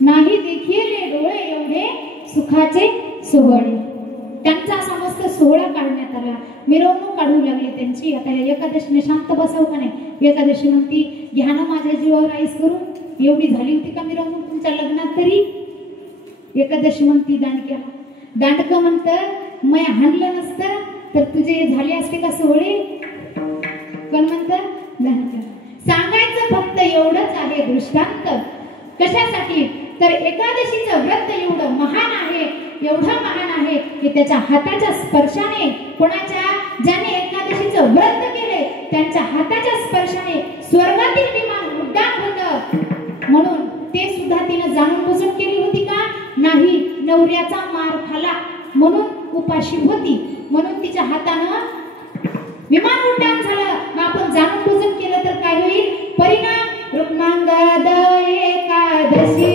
नाही देखील डोळे एवढे सुखाचे सोहळे. त्यांचा समस्त सोहळा काढण्यात आला, मिरवणूक काढू लागली त्यांची. आता या एकादशीने शांत बसाव का नाही? एकादशी म्हणती घ्या ना माझ्या जीवावर आईस करून. एवढी झाली होती का मिरवणूक तुमच्या लग्नात तरी? एकादशी म्हणती दांडक्या. दांडकं म्हणत मैं हाणलं नसतं तर तुझे झाले असते का सोहळे? कोण म्हणत? दांडकं. सांगायचं फक्त एवढंच आहे दृष्टांत. कशासाठी? तर एकादशीचं व्रत एवढं महान आहे, एवढं महान आहे की त्याच्या हाताच्या स्पर्शाने, कोणाच्या ज्याने एकादशीचं व्रत केले त्यांच्या हाताच्या स्पर्शाने स्वर्गातील विमान उड्डाण होतं. म्हणून ते सुद्धा तिने जाणून बुजून केली होती का? नाही. नवऱ्याचा मार खाला म्हणून उपाशी होती, म्हणून तिच्या हातानं विमान उड्डाण झालं. मग आपण जाणून बुजून केलं तर काय होईल परिणाम? रुक्मांगद एकादशी,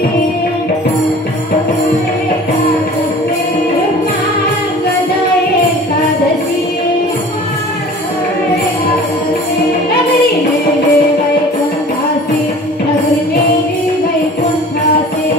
रुक्मांगद एकादशी, नगरी मेली वैकुंठासी, नगरी मेली वैकुंठासी.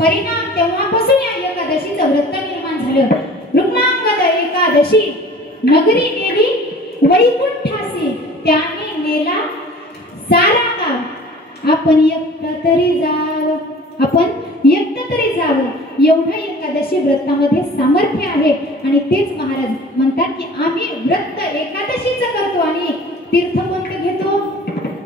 परिणाम तेव्हापासून या एकादशीचं व्रत निर्माण झालं. रुक्मांगद एकादशी, नगरी नेली वैकुंठासी, त्याने नेला सारा गाव. आपण एकटं तरी जावं, आपण एकटं तरी जावं, एवढं एकादशी व्रतामध्ये सामर्थ्य आहे. आणि तेच महाराज म्हणतात की आम्ही व्रत एकादशीचं करतो आणि तीर्थ कोणतं घेतो?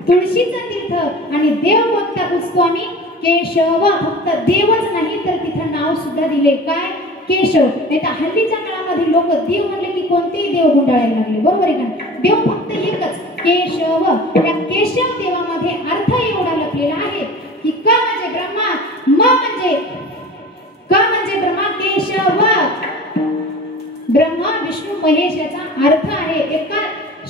तुळशीचं तीर्थ. आणि देव कोणता पुजतो आम्ही? केशव. फक्त देवच नाही तर तिथं नाव सुद्धा दिले काय? केशव. नाही तर हल्लीच्या काळामध्ये लोक देव म्हणले की कोणतेही देव गुंडाळायला लागले, बरोबर आहे का? देव फक्त एकच केशव. या केशव देवामध्ये अर्थ एवढा लपलेला आहे की क म्हणजे ब्रह्मा, म म्हणजे क म्हणजे ब्रह्मा, केशव ब्रह्मा विष्णू महेश याचा अर्थ आहे. एका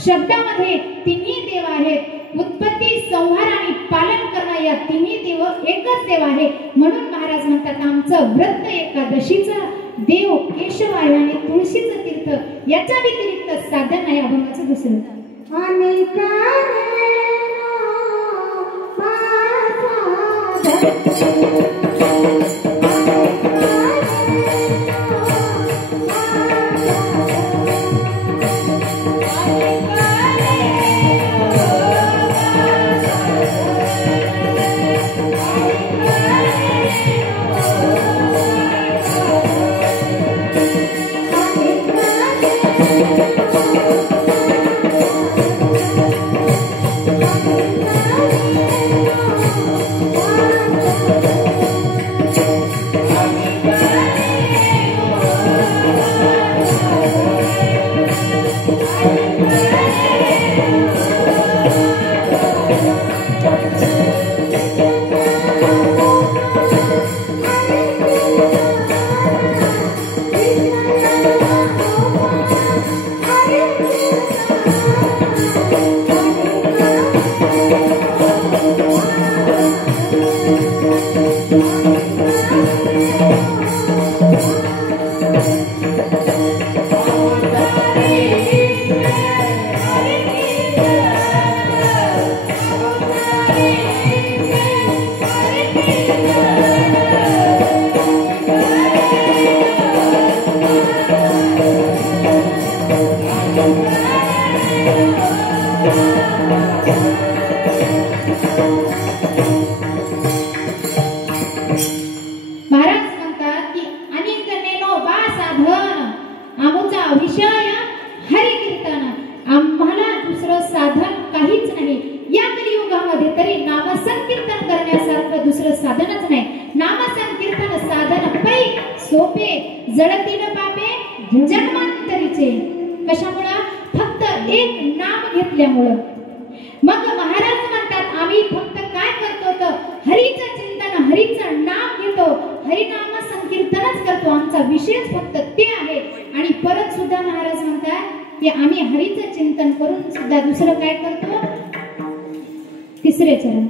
शब्दामध्ये तिन्ही देव आहेत. उत्पत्ती, संहार आणि पालन करणं या तिन्ही देव एकच देव आहे. म्हणून महाराज म्हणतात आमचं व्रत एकादशीचं देव केशव आहे आणि तुळशीचं तीर्थ याच्या व्यतिरिक्त साधन आहे अभंगाचं दुसरं. सोपे जळतील पापे जन्मांतरीचे. कशामुळं? फक्त एक नाम घेतल्यामुळं. मग महाराज म्हणतात आम्ही फक्त काय करतो तर हरीचं चिंतन, हरीचं नाम घेतो, हरिनाम संकीर्तनच करतो. आमचा विषयच फक्त ते आहे. आणि परत सुद्धा महाराज म्हणतात की आम्ही हरीचं चिंतन करून सुद्धा दुसरं काय करतो? तिसरे चरण.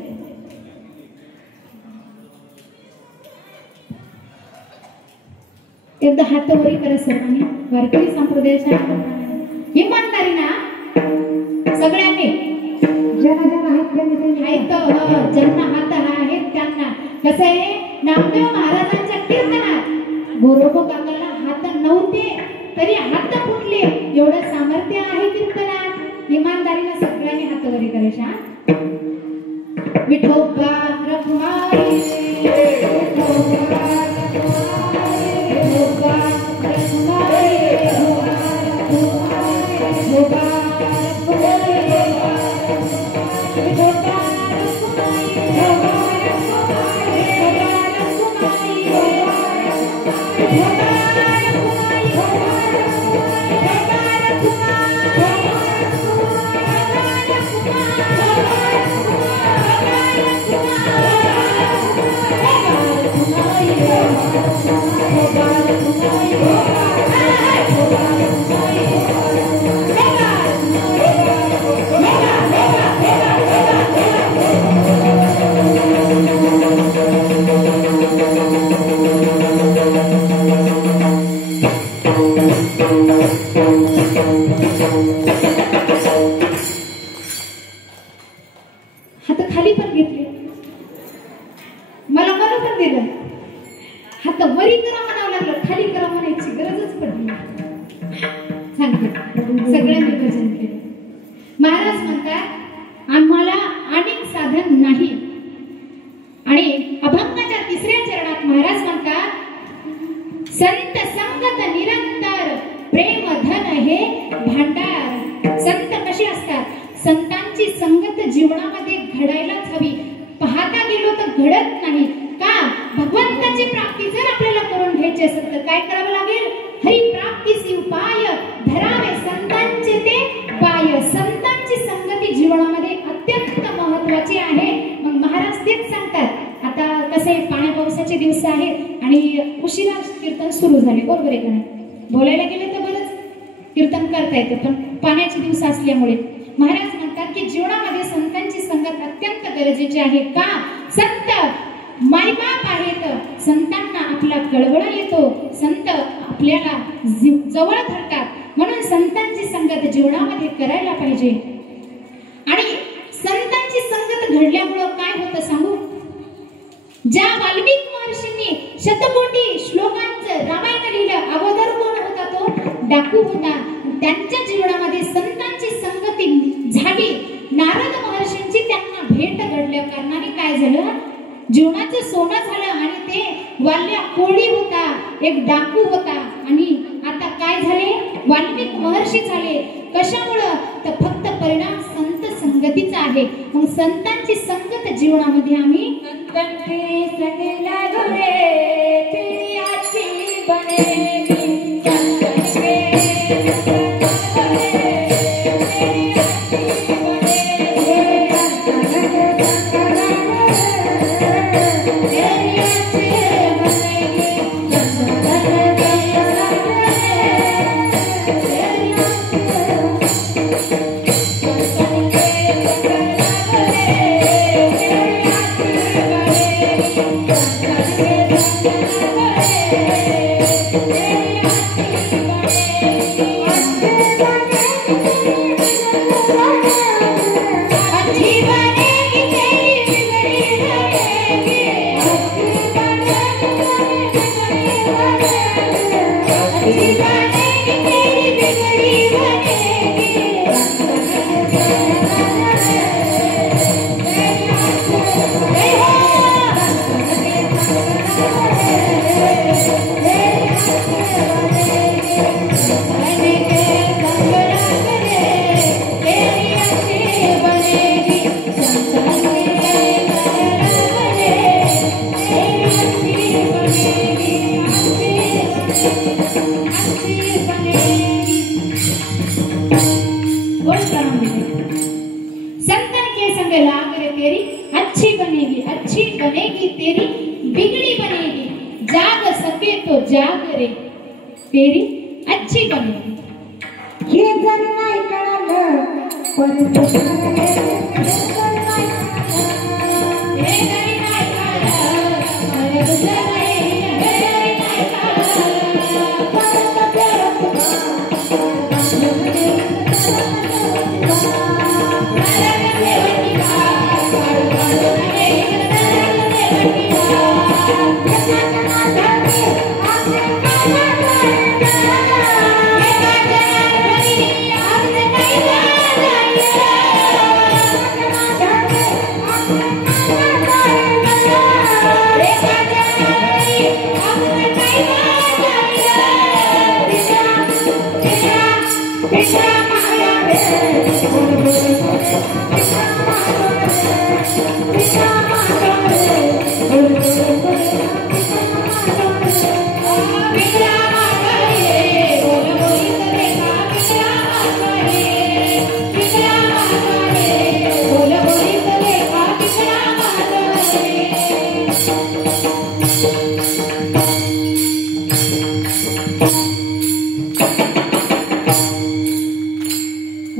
एकदा हात वरी करा सर्वांनी. वारकरी संप्रदायाच्या इमानदारीना सगळ्यांनी ज्यांना हात ज्यांना हात आहेत त्यांना. कसं आहे, नामदेव महाराजांच्या कीर्तनात गोरोबा काकाला हात नव्हते तरी हात फुटले. एवढं सामर्थ्य आहे कीर्तनात. इमानदारीने सगळ्यांनी हात वरी करायच्या. विठोबा रखुमाई, विठोबा हात खाली पण घेतले, मला म्हणू पण दिलं. हात वरी करा म्हणावं लागलं, खाली करा म्हणायची गरजच पडली. सांगते सगळ्यांनी भजन केलं. महाराज म्हणतात आम्हाला अनेक साधन नाही. आणि अभंगाच्या तिसऱ्या चरणात महाराज म्हणतात संत संगत निरंतर प्रेम धन हे भांडार. संत कसे असतात? संतांची संगत जीवनामध्ये घडायलाच हवी. पाहता गेलो तर घडत नाही का? भगवंताची प्राप्ती जर आपल्याला करून घ्यायची असेल तर काय करावं लागेल? हरी प्राप्तीसी उपाय धरावे संतांचे ते पाय. संतांची संगती जीवनामध्ये अत्यंत महत्वाची आहे. मग महाराज तेच सांगतात. आता कसे पाण्या पावसाचे दिवस आहेत आणि उशिरा कीर्तन सुरू झाले, बरोबर आहे का नाही? बोलायला गेले तर बरंच कीर्तन करता येते, पण पाण्याचे दिवस असल्यामुळे महाराज म्हणतात की जीवनामध्ये संतांची संगत अत्यंत गरजेची आहे. का? संत मायबाप आहेत. संतांना आपला कळवळा येतो, संत आपल्याला जवळ धरतात. म्हणून संतांची संगत जीवनामध्ये करायला पाहिजे. आणि संतांची संगत घडल्यामुळं काय होतं सांगू? ज्या वाल्मिक महर्षींनी शतकोटी श्लोकांचं रामायण लिहिलं, अगोदर कोण होता? तो डाकू होता. त्यांच्या जीवनामध्ये संतांची संगती झाली. नारद महर्षींची त्यांना भेट घडल्या कारणाने काय झालं? जीवनाचं सोनं झालं. आणि ते वाल्या कोळी होता, एक डाकू होता. आणि आता काय झाले? वाल्मिक महर्षी झाले. कशामुळं? तर फक्त परिणाम संत संगतीचा आहे. मग संतांची संगत जीवनामध्ये आम्ही कंठी सगळ्या घरे पियाची बनेगी तो जाग रे तेरी अच्छी बनेगी. हे जर नाही कळालं पण दुसरं हे जर नाही कळालं, हे जरी नाही कळलं, अरे दुसरं नाही, हे जरी नाही कळलं,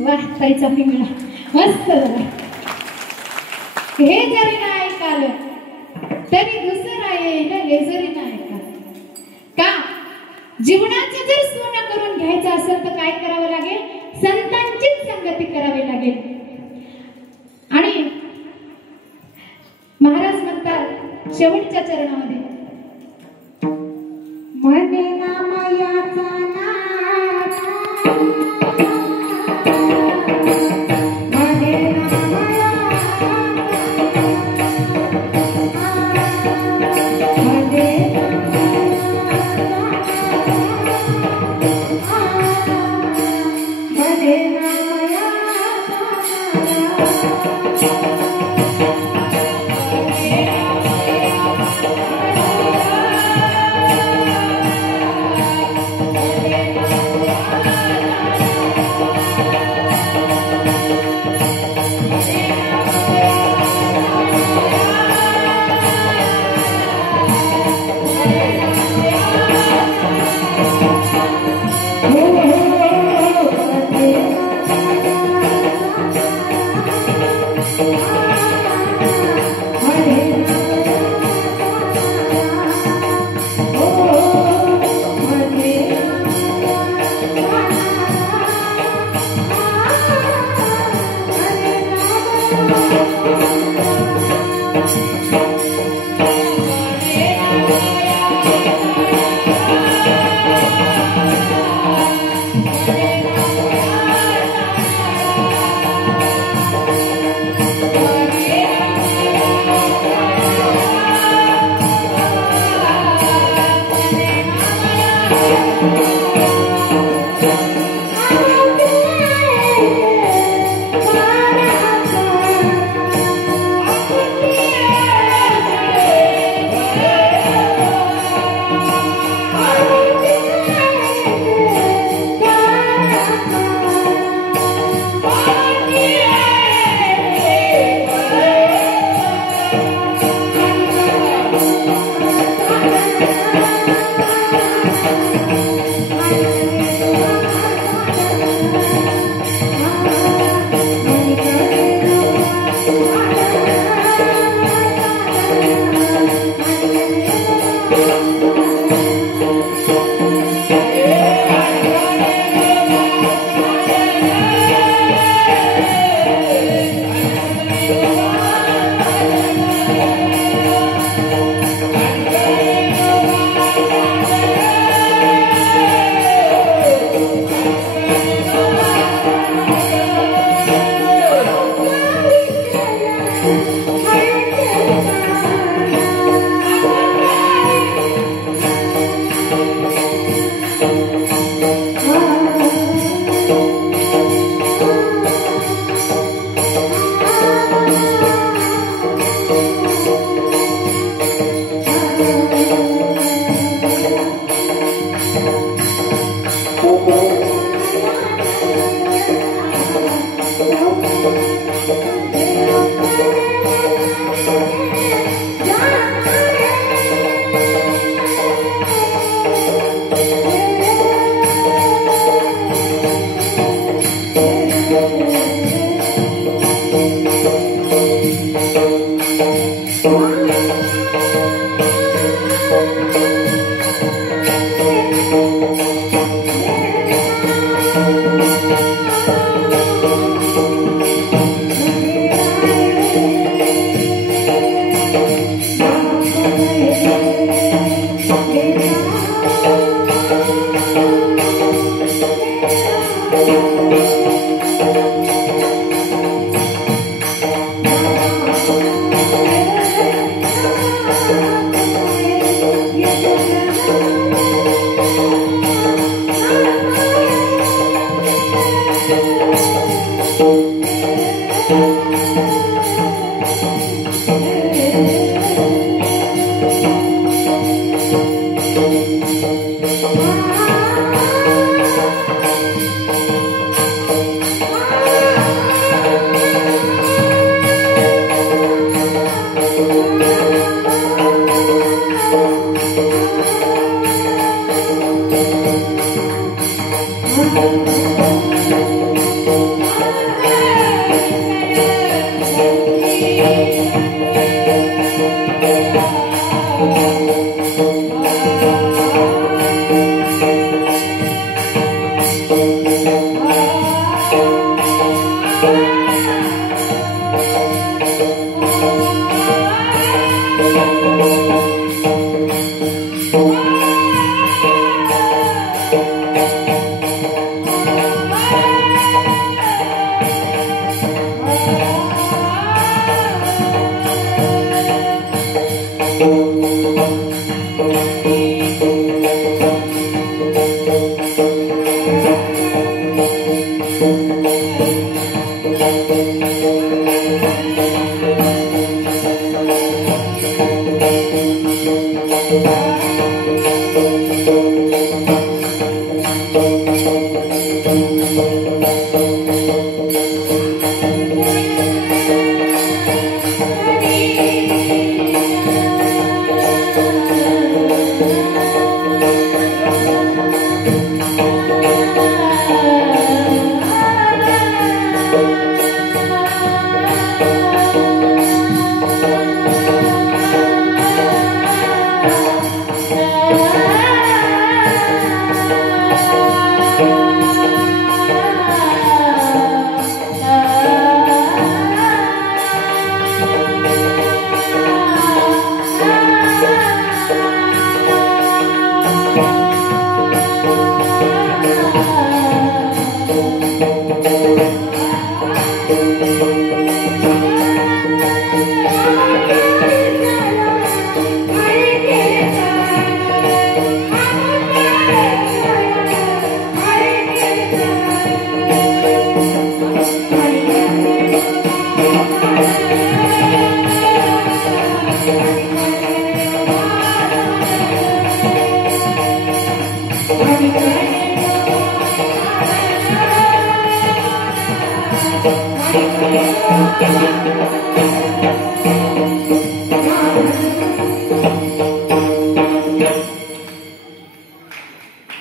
परत ताईचा पिंगळा मस्त झाला. हे जरी नाही ऐकालं तरी दुसरं येईल, हे जरी नाही ऐकालं. का जीवनाचं जर सोनं करून घ्यायचं असेल तर काय करावं लागेल? संतांचीच संगती करावी लागेल. आणि महाराज म्हणतात शेवटच्या चरणामध्ये, म्हणे नामयाचा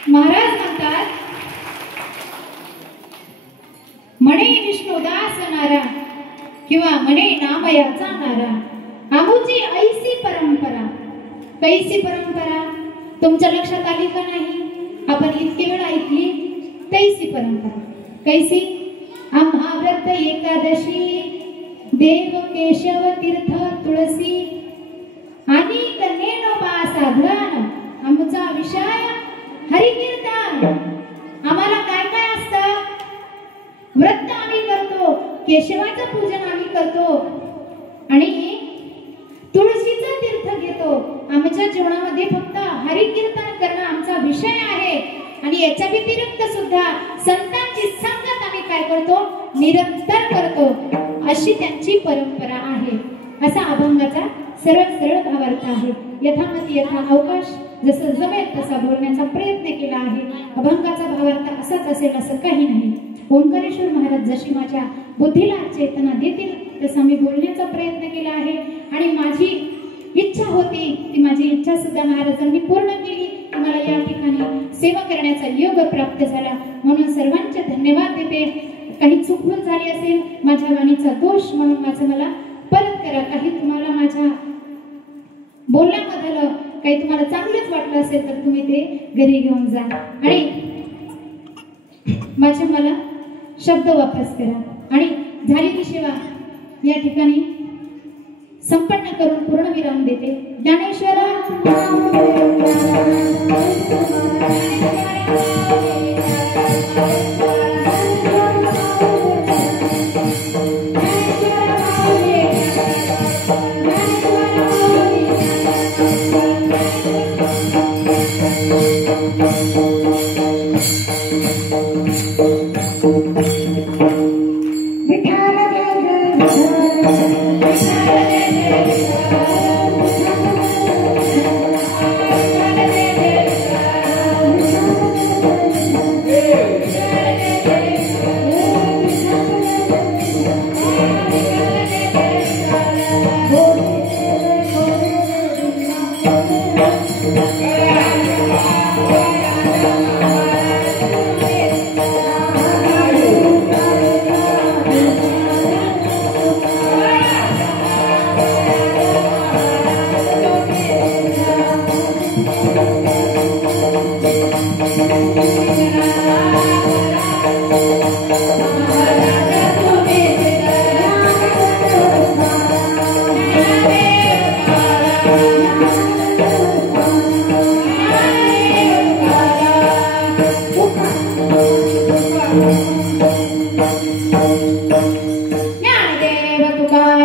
महाराज म्हणतात, म्हणे विष्णुदास नारा किंवा म्हणे नामयाचा नारा, आमुची ऐसी परंपरा. कैसी परंपरा तुमच्या लक्षात आली का नाही? आपण इतके वेळ ऐकली तैसी परंपरा. कैसी? आम्हा व्रत एकादशी, देव केशव तीर्थ तुळसी, आणि कन्येनोबा साधन. आमचा विषय हरिकीर्तन. आम्हाला काय काय असतं? व्रत आम्ही करतो, केशवाचं पूजन आम्ही करतो आणि तुळशीचं तीर्थ घेतो. आमच्या जीवनामध्ये फक्त हरिकीर्तन करणं आमचा विषय आहे आणि याच्या व्यतिरिक्त सुद्धा संतांची संगत आम्ही काय करतो? निरंतर करतो. अशी त्यांची परंपरा आहे. असा अभंगाचा सरळ सरळ भावार्थ आहे. यथामती यथा अवकाश, जसं जमेल तसा बोलण्याचा प्रयत्न केला आहे. अभंगाचा भावार्थ असाच असेल असं काही नाही. ओंकारेश्वर महाराज जशी माझ्या बुद्धीला चेतना देतील तसा मी बोलण्याचा प्रयत्न केला आहे. आणि माझी इच्छा होती, ती माझी इच्छा सुद्धा महाराजांनी पूर्ण केली. मला या ठिकाणी सेवा करण्याचा योग प्राप्त झाला, म्हणून सर्वांचे धन्यवाद देते. काही चुकभूल झाली असेल, माझ्या वाणीचा दोष म्हणून माझं मला परत करा. काही तुम्हाला माझ्या बोलण्याबद्दल काही तुम्हाला चांगलंच वाटलं असेल तर तुम्ही ते घरी घेऊन जा आणि माझ्या मला शब्द वापस करा. आणि झालेली सेवा या ठिकाणी संपन्न करून पूर्णविराम देते. ज्ञानेश्वर विठाल काय